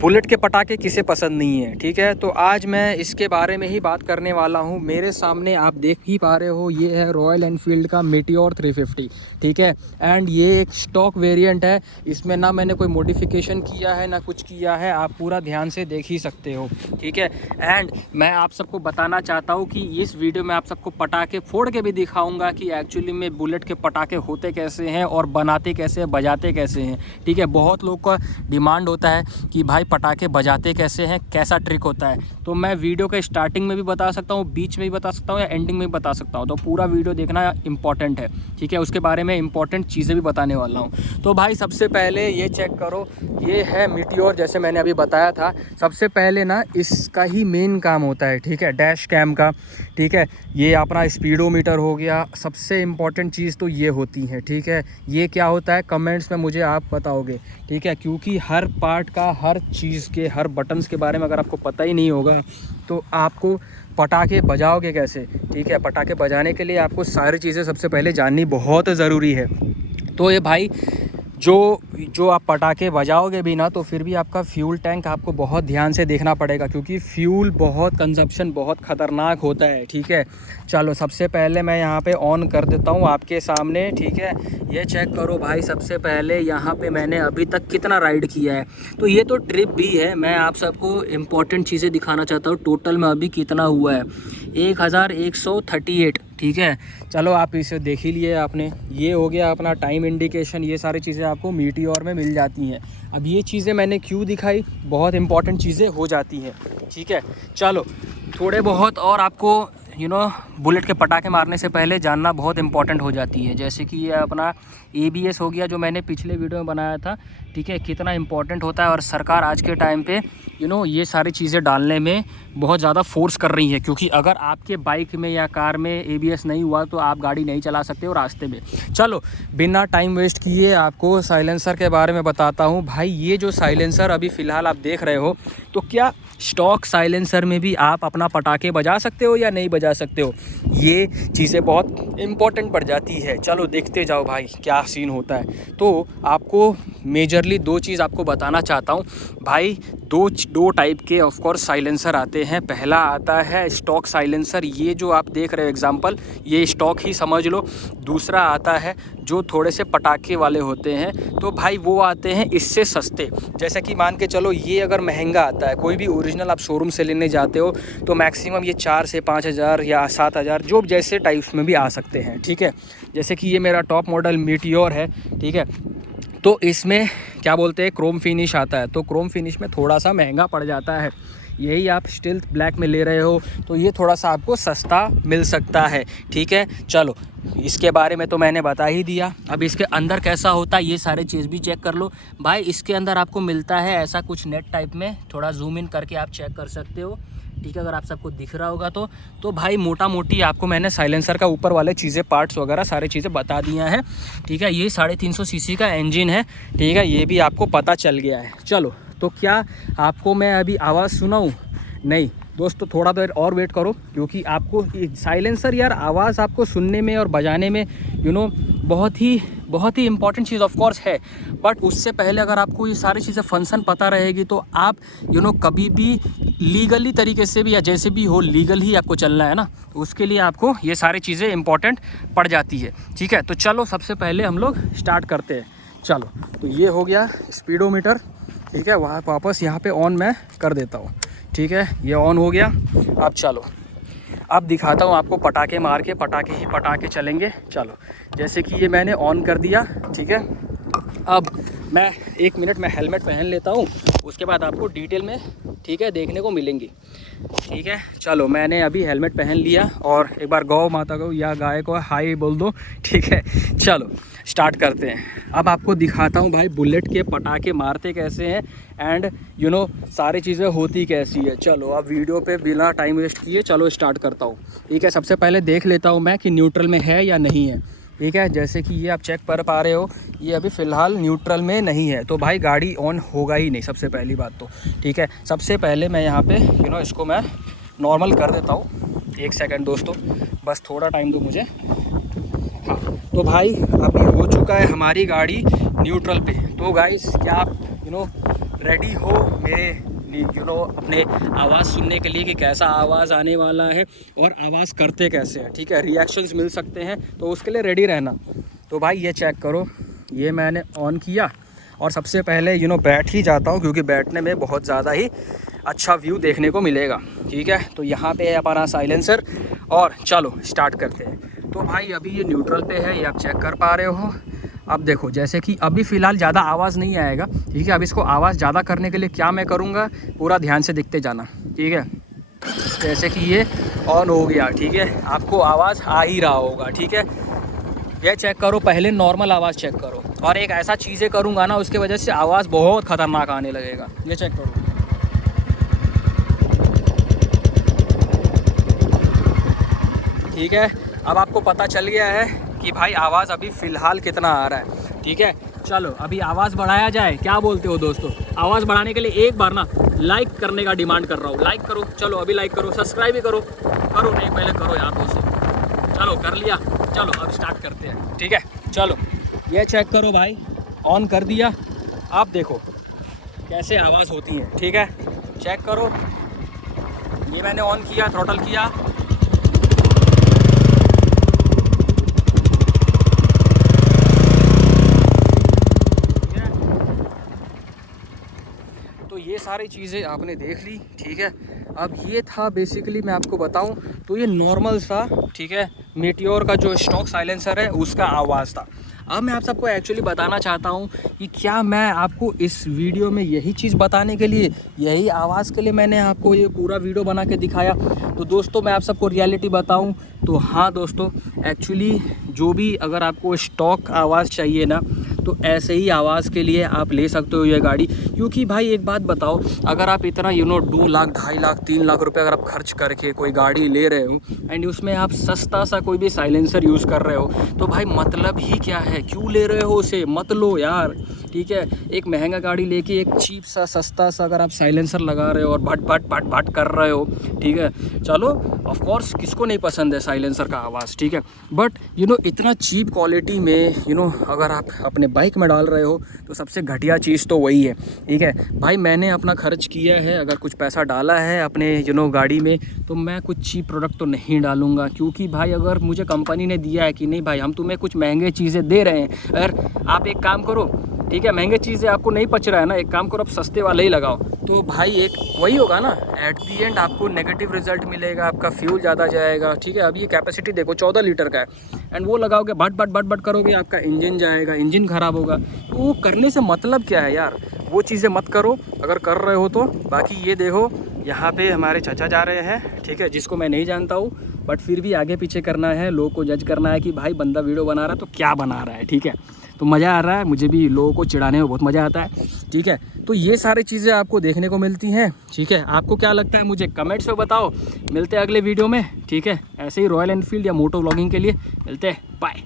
Bullet के पटाखे किसे पसंद नहीं है, ठीक है। तो आज मैं इसके बारे में ही बात करने वाला हूँ। मेरे सामने आप देख ही पा रहे हो, ये है रॉयल एनफील्ड का मीटियोर 350, ठीक है। एंड ये एक स्टॉक वेरिएंट है, इसमें ना मैंने कोई मॉडिफिकेशन किया है ना कुछ किया है, आप पूरा ध्यान से देख ही सकते हो, ठीक है। एंड मैं आप सबको बताना चाहता हूँ कि इस वीडियो में आप सबको पटाखे फोड़ के भी दिखाऊँगा कि एक्चुअली में बुलेट के पटाखे होते कैसे हैं और बनाते कैसे हैं, बजाते कैसे हैं, ठीक है। बहुत लोग का डिमांड होता है कि भाई पटाखे बजाते कैसे हैं, कैसा ट्रिक होता है। तो मैं वीडियो के स्टार्टिंग में भी बता सकता हूँ, बीच में भी बता सकता हूँ या एंडिंग में भी बता सकता हूँ। तो पूरा वीडियो देखना इंपॉर्टेंट है, ठीक है। उसके बारे में इंपॉर्टेंट चीज़ें भी बताने वाला हूँ। तो भाई सबसे पहले ये चेक करो, ये है मीटियोर, जैसे मैंने अभी बताया था। सबसे पहले ना इसका ही मेन काम होता है, ठीक है, डैश कैम का, ठीक है। ये अपना स्पीडोमीटर हो गया, सबसे इम्पॉर्टेंट चीज़ तो ये होती है, ठीक है। ये क्या होता है कमेंट्स में मुझे आप बताओगे, ठीक है, क्योंकि हर पार्ट का, हर चीज़ के, हर बटन्स के बारे में अगर आपको पता ही नहीं होगा तो आपको पटाखे बजाओगे कैसे, ठीक है। पटाखे बजाने के लिए आपको सारी चीज़ें सबसे पहले जाननी बहुत ज़रूरी है। तो ये भाई जो आप पटाखे बजाओगे भी ना, तो फिर भी आपका फ्यूल टैंक आपको बहुत ध्यान से देखना पड़ेगा, क्योंकि फ्यूल बहुत कंजप्शन बहुत ख़तरनाक होता है, ठीक है। चलो सबसे पहले मैं यहाँ पे ऑन कर देता हूँ आपके सामने, ठीक है। ये चेक करो भाई, सबसे पहले यहाँ पे मैंने अभी तक कितना राइड किया है। तो ये तो ट्रिप भी है, मैं आप सबको इम्पॉर्टेंट चीज़ें दिखाना चाहता हूँ। टोटल में अभी कितना हुआ है, 1138, ठीक है। चलो आप इसे देख ही लिए आपने। ये हो गया अपना टाइम इंडिकेशन, ये सारी चीज़ें आपको मीटियोर में मिल जाती हैं। अब ये चीज़ें मैंने क्यों दिखाई, बहुत इंपॉर्टेंट चीज़ें हो जाती हैं, ठीक है। चलो थोड़े बहुत और आपको बुलेट के पटाखे मारने से पहले जानना बहुत इंपॉर्टेंट हो जाती है। जैसे कि ये अपना ABS हो गया, जो मैंने पिछले वीडियो में बनाया था, ठीक है, कितना इंपॉर्टेंट होता है। और सरकार आज के टाइम पे ये सारी चीज़ें डालने में बहुत ज़्यादा फोर्स कर रही है, क्योंकि अगर आपके बाइक में या कार में ABS नहीं हुआ तो आप गाड़ी नहीं चला सकते हो रास्ते में। चलो बिना टाइम वेस्ट किए आपको साइलेंसर के बारे में बताता हूँ। भाई ये जो साइलेंसर अभी फ़िलहाल आप देख रहे हो, तो क्या स्टॉक साइलेंसर में भी आप अपना पटाखे बजा सकते हो या नहीं बजा सकते हो, ये चीज़ें बहुत इंपॉर्टेंट पड़ जाती है। चलो देखते जाओ भाई क्या सीन होता है। तो आपको मेजरली दो चीज़ आपको बताना चाहता हूँ भाई। दो टाइप के ऑफ कोर्स साइलेंसर आते हैं। पहला आता है स्टॉक साइलेंसर, ये जो आप देख रहे हो एग्जांपल, ये स्टॉक ही समझ लो। दूसरा आता है जो थोड़े से पटाखे वाले होते हैं, तो भाई वो आते हैं इससे सस्ते। जैसे कि मान के चलो, ये अगर महंगा आता है, कोई भी ओरिजिनल आप शोरूम से लेने जाते हो तो मैक्सिमम ये 4 से 5 हज़ार या 7 हज़ार जो जैसे टाइप्स में भी आ सकते हैं, ठीक है। जैसे कि ये मेरा टॉप मॉडल मीटियोर है, ठीक है। तो इसमें क्या बोलते हैं, क्रोम फिनिश आता है। तो क्रोम फिनिश में थोड़ा सा महंगा पड़ जाता है। यही आप स्टील ब्लैक में ले रहे हो तो ये थोड़ा सा आपको सस्ता मिल सकता है, ठीक है। चलो इसके बारे में तो मैंने बता ही दिया। अब इसके अंदर कैसा होता है ये सारे चीज़ भी चेक कर लो भाई। इसके अंदर आपको मिलता है ऐसा कुछ नेट टाइप में, थोड़ा जूम इन करके आप चेक कर सकते हो, ठीक है, अगर आप सबको दिख रहा होगा तो भाई मोटा मोटी आपको मैंने साइलेंसर का ऊपर वाले चीज़ें, पार्ट्स वगैरह सारी चीज़ें बता दिया है, ठीक है। ये 350 सीसी का इंजन है, ठीक है, ये भी आपको पता चल गया है। चलो तो क्या आपको मैं अभी आवाज़ सुनाऊँ? नहीं दोस्तों, थोड़ा देर और वेट करो, क्योंकि आपको साइलेंसर यार आवाज़ आपको सुनने में और बजाने में बहुत ही इंपॉर्टेंट चीज़ ऑफ कोर्स है। बट उससे पहले अगर आपको ये सारी चीज़ें फंक्शन पता रहेगी तो आप कभी भी लीगली तरीके से भी या जैसे भी हो लीगल ही आपको चलना है ना, तो उसके लिए आपको ये सारी चीज़ें इंपॉर्टेंट पड़ जाती है, ठीक है। तो चलो सबसे पहले हम लोग स्टार्ट करते हैं। चलो तो ये हो गया स्पीडोमीटर, ठीक है, वहाँ वापस यहाँ पे ऑन मैं कर देता हूँ, ठीक है, ये ऑन हो गया। अब चलो अब दिखाता हूँ आपको पटाखे मार के, पटाखे ही पटाखे चलेंगे। चलो जैसे कि ये मैंने ऑन कर दिया, ठीक है। अब मैं 1 मिनट में हेलमेट पहन लेता हूँ, उसके बाद आपको डिटेल में, ठीक है, देखने को मिलेंगी, ठीक है। चलो मैंने अभी हेलमेट पहन लिया और एक बार गौ माता को या गाय को हाई बोल दो, ठीक है। चलो स्टार्ट करते हैं। अब आपको दिखाता हूँ भाई बुलेट के पटाखे मारते कैसे हैं एंड सारी चीज़ें होती कैसी है। चलो अब वीडियो पे बिना टाइम वेस्ट किए चलो स्टार्ट करता हूँ, ठीक है। सबसे पहले देख लेता हूँ मैं कि न्यूट्रल में है या नहीं है, ठीक है। जैसे कि ये आप चेक कर पा रहे हो, ये अभी फ़िलहाल न्यूट्रल में नहीं है, तो भाई गाड़ी ऑन होगा ही नहीं, सबसे पहली बात तो, ठीक है। सबसे पहले मैं यहाँ पे इसको मैं नॉर्मल कर देता हूँ। 1 सेकंड दोस्तों, बस थोड़ा टाइम दो मुझे। हाँ तो भाई अभी हो चुका है हमारी गाड़ी न्यूट्रल पे। तो गाइस क्या आप रेडी हो मेरे अपने आवाज़ सुनने के लिए कि कैसा आवाज़ आने वाला है और आवाज़ करते कैसे हैं, ठीक है, रिएक्शंस मिल सकते हैं, तो उसके लिए रेडी रहना। तो भाई ये चेक करो, ये मैंने ऑन किया और सबसे पहले बैठ ही जाता हूँ, क्योंकि बैठने में बहुत ज़्यादा ही अच्छा व्यू देखने को मिलेगा, ठीक है। तो यहाँ पे है हमारा साइलेंसर और चलो स्टार्ट करते हैं। तो भाई अभी ये न्यूट्रल पे है, ये आप चेक कर पा रहे हो। अब देखो, जैसे कि अभी फ़िलहाल ज़्यादा आवाज़ नहीं आएगा, ठीक है। अब इसको आवाज़ ज़्यादा करने के लिए क्या मैं करूँगा, पूरा ध्यान से देखते जाना, ठीक है। जैसे कि ये ऑन हो गया, ठीक है, आपको आवाज़ आ ही रहा होगा, ठीक है। ये चेक करो, पहले नॉर्मल आवाज़ चेक करो, और एक ऐसा चीज़ें करूँगा ना, उसके वजह से आवाज़ बहुत ख़तरनाक आने लगेगा। ये चेक करो, ठीक है। अब आपको पता चल गया है कि भाई आवाज़ अभी फ़िलहाल कितना आ रहा है, ठीक है। चलो अभी आवाज़ बढ़ाया जाए, क्या बोलते हो दोस्तों? आवाज़ बढ़ाने के लिए एक बार ना लाइक करने का डिमांड कर रहा हूँ, लाइक करो, चलो अभी लाइक करो, सब्सक्राइब भी करो, करो नहीं पहले करो यार दोस्तों। चलो कर लिया, चलो अब स्टार्ट करते हैं, ठीक है। चलो ये चेक करो भाई, ऑन कर दिया, आप देखो कैसे आवाज़ होती है, ठीक है। चेक करो, ये मैंने ऑन किया, थ्रॉटल किया, तो ये सारी चीज़ें आपने देख ली, ठीक है। अब ये था बेसिकली, मैं आपको बताऊं तो ये नॉर्मल सा, ठीक है, मीटियोर का जो स्टॉक साइलेंसर है उसका आवाज़ था। अब मैं आप सबको एक्चुअली बताना चाहता हूं कि क्या मैं आपको इस वीडियो में यही चीज़ बताने के लिए, यही आवाज़ के लिए मैंने आपको ये पूरा वीडियो बना के दिखाया। तो दोस्तों मैं आप सबको रियलिटी बताऊं तो हाँ दोस्तों, एक्चुअली जो भी अगर आपको स्टॉक आवाज़ चाहिए ना, तो ऐसे ही आवाज़ के लिए आप ले सकते हो ये गाड़ी। क्योंकि भाई एक बात बताओ, अगर आप इतना 2 लाख, 2.5 लाख, 3 लाख रुपए अगर आप खर्च करके कोई गाड़ी ले रहे हो एंड उसमें आप सस्ता सा कोई भी साइलेंसर यूज़ कर रहे हो, तो भाई मतलब ही क्या है, क्यों ले रहे हो उसे, मत लो यार, ठीक है। एक महंगा गाड़ी लेके एक चीप सा सस्ता सा अगर आप साइलेंसर लगा रहे हो और भट भट भट भट कर रहे हो, ठीक है। चलो ऑफ कोर्स किसको नहीं पसंद है साइलेंसर का आवाज़, ठीक है। बट इतना चीप क्वालिटी में अगर आप अपने बाइक में डाल रहे हो तो सबसे घटिया चीज़ तो वही है, ठीक है। भाई मैंने अपना खर्च किया है, अगर कुछ पैसा डाला है अपने गाड़ी में, तो मैं कुछ चीप प्रोडक्ट तो नहीं डालूंगा। क्योंकि भाई अगर मुझे कंपनी ने दिया है कि नहीं भाई हम तुम्हें कुछ महंगे चीज़ें दे रहे हैं, अगर आप एक काम करो, ठीक है, महंगे चीज़ें आपको नहीं पच रहा है ना, एक काम करो आप सस्ते वाले ही लगाओ, तो भाई एक वही होगा ना, एट दी एंड आपको नेगेटिव रिजल्ट मिलेगा, आपका फ्यूल ज़्यादा जाएगा, ठीक है। अब ये कैपेसिटी देखो 14 लीटर का है, एंड वो लगाओगे भट भट भट भट करोगे, आपका इंजन जाएगा, इंजन ख़राब होगा। तो वो करने से मतलब क्या है यार, वो चीज़ें मत करो अगर कर रहे हो तो। बाकी ये देखो, यहाँ पे हमारे चाचा जा रहे हैं, ठीक है, जिसको मैं नहीं जानता हूँ, बट फिर भी आगे पीछे करना है, लोगों को जज करना है कि भाई बंदा वीडियो बना रहा है तो क्या बना रहा है, ठीक है। तो मज़ा आ रहा है, मुझे भी लोगों को चिढ़ाने में बहुत मज़ा आता है, ठीक है। तो ये सारी चीज़ें आपको देखने को मिलती हैं, ठीक है। आपको क्या लगता है मुझे कमेंट्स में बताओ। मिलते हैं अगले वीडियो में, ठीक है। ऐसे ही रॉयल एनफील्ड या मोटो व्लॉगिंग के लिए मिलते हैं, बाय।